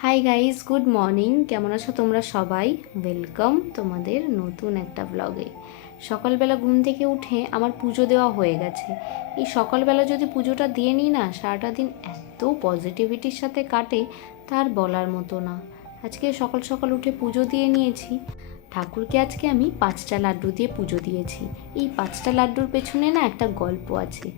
Hi guys, good morning. কেমন আছো তোমরা সবাই? ওয়েলকাম তোমাদের নতুন একটা ব্লগে। সকালবেলা ঘুম থেকে উঠে আমার পুজো দেওয়া হয়ে গেছে। এই সকালবেলা যদি পুজোটা দিয়ে নিই না, সারাটা দিন এত পজিটিভিটির সাথে কাটে তার বলার মতো না। আজকে সকাল সকাল উঠে পুজো দিয়ে নিয়েছি। ঠাকুরকে আজকে আমি 5টা লাড্ডু দিয়ে পুজো দিয়েছি। এই 5টা লাড্ডুর পেছনে না একটা গল্প আছে।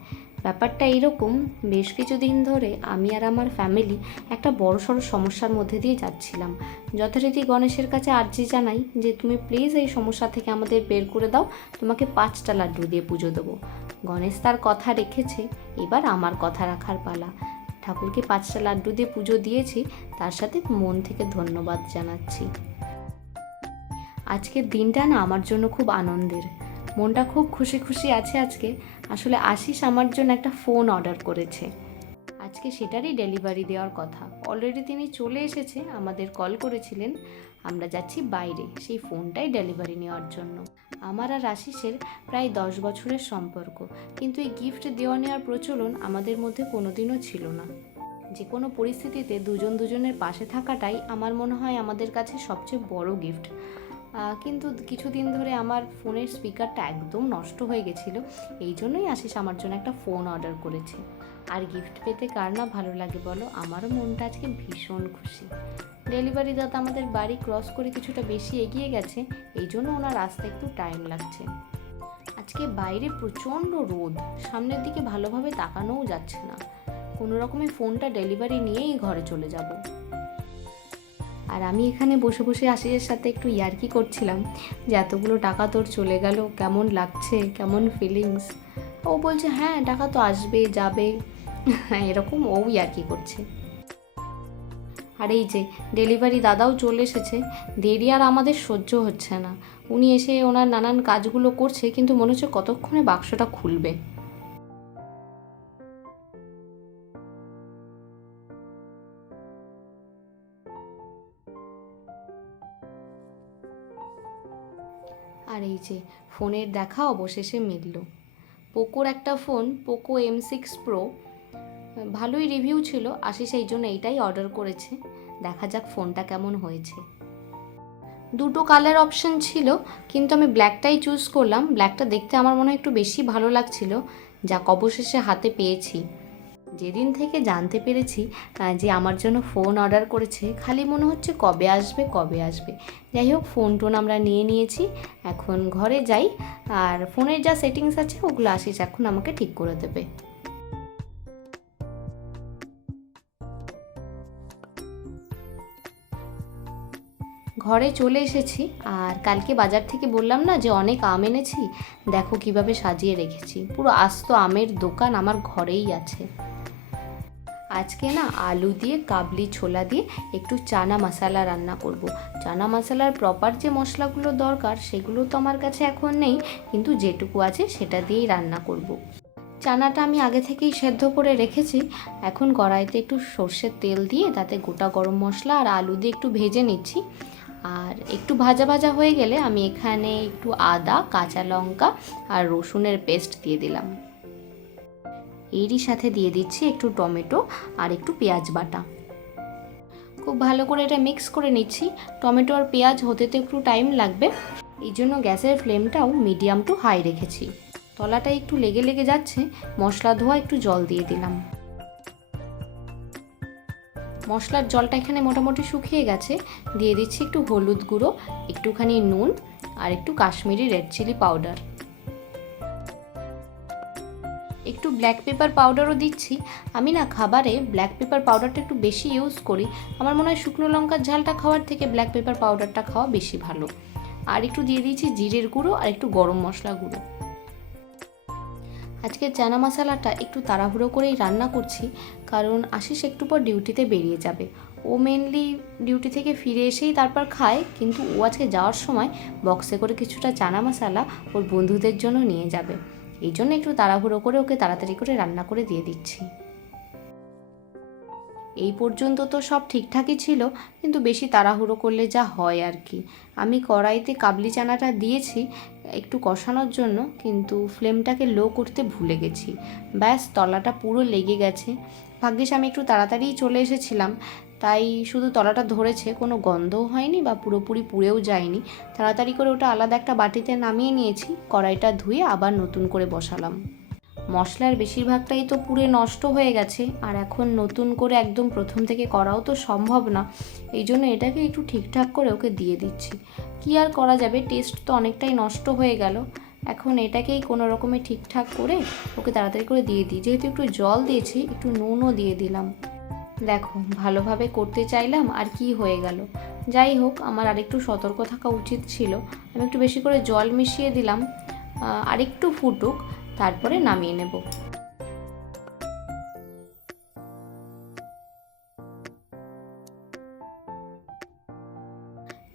ব্যাপারটা এইরকম, বেশ কিছুদিন ধরে আমি আর আমার ফ্যামিলি একটা বড়সড় সমস্যার মধ্যে দিয়ে যাচ্ছিলাম। যথারীতি গণেশের কাছে আর্জি জানাই যে তুমি প্লিজ এই সমস্যা থেকে আমাদের বের করে দাও, তোমাকে 5টা লাড্ডু দিয়ে পুজো দেবো। গণেশ তার কথা রেখেছে, এবার আমার কথা রাখার পালা। ঠাকুরকে 5টা লাড্ডু দিয়ে পুজো দিয়েছি, তার সাথে মন থেকে ধন্যবাদ জানাচ্ছি। আজকের দিনটা না আমার জন্য খুব আনন্দের, মনটা খুব খুশি খুশি আছে আজকে। আসলে আশিস আমার জন্য একটা ফোন অর্ডার করেছে, আজকে সেটারই ডেলিভারি দেওয়ার কথা। অলরেডি তিনি চলে এসেছে, আমাদের কল করেছিলেন। আমরা যাচ্ছি বাইরে সেই ফোনটাই ডেলিভারি নেওয়ার জন্য। আমার আর আশিসের প্রায় 10 বছরের সম্পর্ক, কিন্তু এই গিফট দেওয়া নেওয়ার প্রচলন আমাদের মধ্যে কোনোদিনও ছিল না। যে কোনো পরিস্থিতিতে দুজন দুজনের পাশে থাকাটাই আমার মনে হয় আমাদের কাছে সবচেয়ে বড় গিফট। কিন্তু কিছুদিন ধরে আমার ফোনের স্পিকারটা একদম নষ্ট হয়ে গেছিলো, এই জন্যই আশিস আমার জন্য একটা ফোন অর্ডার করেছে। আর গিফট পেতে কার না ভালো লাগে বলো? আমারও মনটা আজকে ভীষণ খুশি। ডেলিভারি দাদা আমাদের বাড়ি ক্রস করে কিছুটা বেশি এগিয়ে গেছে, এই জন্য ওনার রাস্তায় একটু টাইম লাগছে। আজকে বাইরে প্রচণ্ড রোদ, সামনের দিকে ভালোভাবে তাকানোও যাচ্ছে না। কোনো রকমে ফোনটা ডেলিভারি নিয়েই ঘরে চলে যাব। আর আমি এখানে বসে বসে আশিসের সাথে একটু ইয়ার্কি করছিলাম যে এতগুলো টাকা তোর চলে গেল, কেমন লাগছে, কেমন ফিলিংস। ও বলছে হ্যাঁ টাকা তো আসবে যাবে, এরকম ও ইয়ার্কি করছে। আর এই যে ডেলিভারি দাদাও চলে এসেছে, দেরি আর আমাদের সহ্য হচ্ছে না। উনি এসে ওনার নানান কাজগুলো করছে, কিন্তু মনে হচ্ছে কতক্ষণে বাক্সটা খুলবে। আর এই যে ফোনের দেখা অবশেষে মিলল। পোকোর একটা ফোন, পোকো M6 Pro, ভালোই রিভিউ ছিল। আশিস এই জন্য এইটাই অর্ডার করেছে। দেখা যাক ফোনটা কেমন হয়েছে। দুটো কালার অপশন ছিল, কিন্তু আমি ব্ল্যাকটাই চুজ করলাম। ব্ল্যাকটা দেখতে আমার মনে হয় একটু বেশি ভালো লাগছিল। যাক, অবশেষে হাতে পেয়েছি। যেদিন থেকে জানতে পেরেছি যে আমার জন্য ফোন অর্ডার করেছে, খালি মনে হচ্ছে কবে আসবে কবে আসবে। যাই হোক, ফোন টোন আমরা নিয়ে নিয়েছি, এখন ঘরে যাই। আর ফোনের যা সেটিংস আছে ওগুলো আশিস এখন আমাকে ঠিক করে দেবে। ঘরে চলে এসেছি। আর কালকে বাজার থেকে বললাম না যে অনেক আম এনেছি, দেখো কিভাবে সাজিয়ে রেখেছি। পুরো আস্ত আমের দোকান আমার ঘরেই আছে। আজকে না আলু দিয়ে কাবলি ছোলা দিয়ে একটু চানা মশলা রান্না করব। চানা মশলার প্রপার যে মশলাগুলো দরকার সেগুলো তো আমার কাছে এখন নেই, কিন্তু যেটুকু আছে সেটা দিয়েই রান্না করব। চানাটা আমি আগে থেকেই সেদ্ধ করে রেখেছি। এখন কড়াইতে একটু সর্ষের তেল দিয়ে তাতে গোটা গরম মশলা আর আলু দিয়ে একটু ভেজে নিচ্ছি। আর একটু ভাজা ভাজা হয়ে গেলে আমি এখানে একটু আদা, কাঁচা লঙ্কা আর রসুনের পেস্ট দিয়ে দিলাম। এরই সাথে দিয়ে দিচ্ছি একটু টমেটো আর একটু পেঁয়াজ বাটা। খুব ভালো করে এটা মিক্স করে নিচ্ছি। টমেটো আর পেঁয়াজ হতে তো একটু টাইম লাগবে, এই জন্য গ্যাসের ফ্লেমটাও মিডিয়াম টু হাই রেখেছি। তলাটা একটু লেগে লেগে যাচ্ছে, মশলা ধোয়া একটু জল দিয়ে দিলাম। মশলার জলটা এখানে মোটামুটি শুকিয়ে গেছে। দিয়ে দিচ্ছি একটু হলুদ গুঁড়ো, একটুখানি নুন আর একটু কাশ্মীরি রেড চিলি পাউডার। একটু ব্ল্যাক পেপার পাউডারও দিচ্ছি। আমি না খাবারে ব্ল্যাক পেপার পাউডারটা একটু বেশি ইউজ করি। আমার মনে হয় শুকনো লঙ্কার ঝালটা খাওয়ার থেকে ব্ল্যাক পেপার পাউডারটা খাওয়া বেশি ভালো। আর একটু দিয়ে দিয়েছি জিরের গুঁড়ো আর একটু গরম মশলা গুঁড়ো। আজকে চানা মশলাটা একটু তাড়াহুড়ো করেই রান্না করছি, কারণ আশিস একটু পর ডিউটিতে বেরিয়ে যাবে। ও মেনলি ডিউটি থেকে ফিরে এসেই তারপর খায়, কিন্তু ও আজকে যাওয়ার সময় বক্সে করে কিছুটা চানা মশলা ওর বন্ধুদের জন্য নিয়ে যাবে। এই জন্য একটু তাড়াহুড়ো করে ওকে তাড়াতাড়ি করে রান্না করে দিয়ে দিচ্ছি। এই পর্যন্ত তো সব ঠিকঠাকই ছিল, কিন্তু বেশি তাড়াহুড়ো করলে যা হয় আর কি। আমি কড়াইতে কাবলি চানাটা দিয়েছি একটু কষানোর জন্য, কিন্তু ফ্লেমটাকে লো করতে ভুলে গেছি। ব্যাস তলাটা পুরো লেগে গেছে। ভাগ্যিস আমি একটু তাড়াতাড়িই চলে এসেছিলাম, তাই শুধু তলাটা ধরেছে, কোনো গন্ধও হয়নি বা পুরোপুরি পুড়েও যায়নি। তাড়াতাড়ি করে ওটা আলাদা একটা বাটিতে নামিয়ে নিয়েছি, কড়াইটা ধুয়ে আবার নতুন করে বসালাম। মশলার বেশিরভাগটাই তো পুড়ে নষ্ট হয়ে গেছে, আর এখন নতুন করে একদম প্রথম থেকে করাও তো সম্ভব না। এই জন্য এটাকে একটু ঠিকঠাক করে ওকে দিয়ে দিচ্ছি। কী আর করা যাবে, টেস্ট তো অনেকটাই নষ্ট হয়ে গেল। এখন এটাকেই কোনো রকমে ঠিকঠাক করে ওকে তাড়াতাড়ি করে দিয়ে দিই। যেহেতু একটু জল দিয়েছি, একটু নুনও দিয়ে দিলাম। দেখো, ভালোভাবে করতে চাইলাম আর কি হয়ে গেল। যাই হোক, আমার আরেকটু সতর্ক থাকা উচিত ছিল। আমি একটু বেশি করে জল মিশিয়ে দিলাম। আরেকটু ফুটুক, তারপরে নামিয়ে নেব।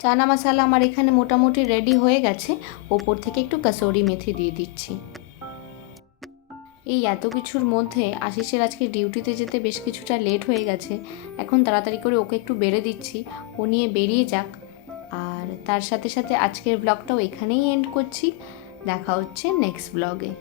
চানা মশলা আমার এখানে মোটামুটি রেডি হয়ে গেছে। ওপর থেকে একটু কাসুরি মেথি দিয়ে দিচ্ছি। এই এত কিছুর মধ্যে আশিসের আজকে ডিউটিতে যেতে বেশ কিছুটা লেট হয়ে গেছে। এখন তাড়াতাড়ি করে ওকে একটু বেড়ে দিচ্ছি, ও নিয়ে বেরিয়ে যাক। আর তার সাথে সাথে আজকের ব্লগটাও এখানেই এন্ড করছি। দেখা হচ্ছে নেক্সট ব্লগে।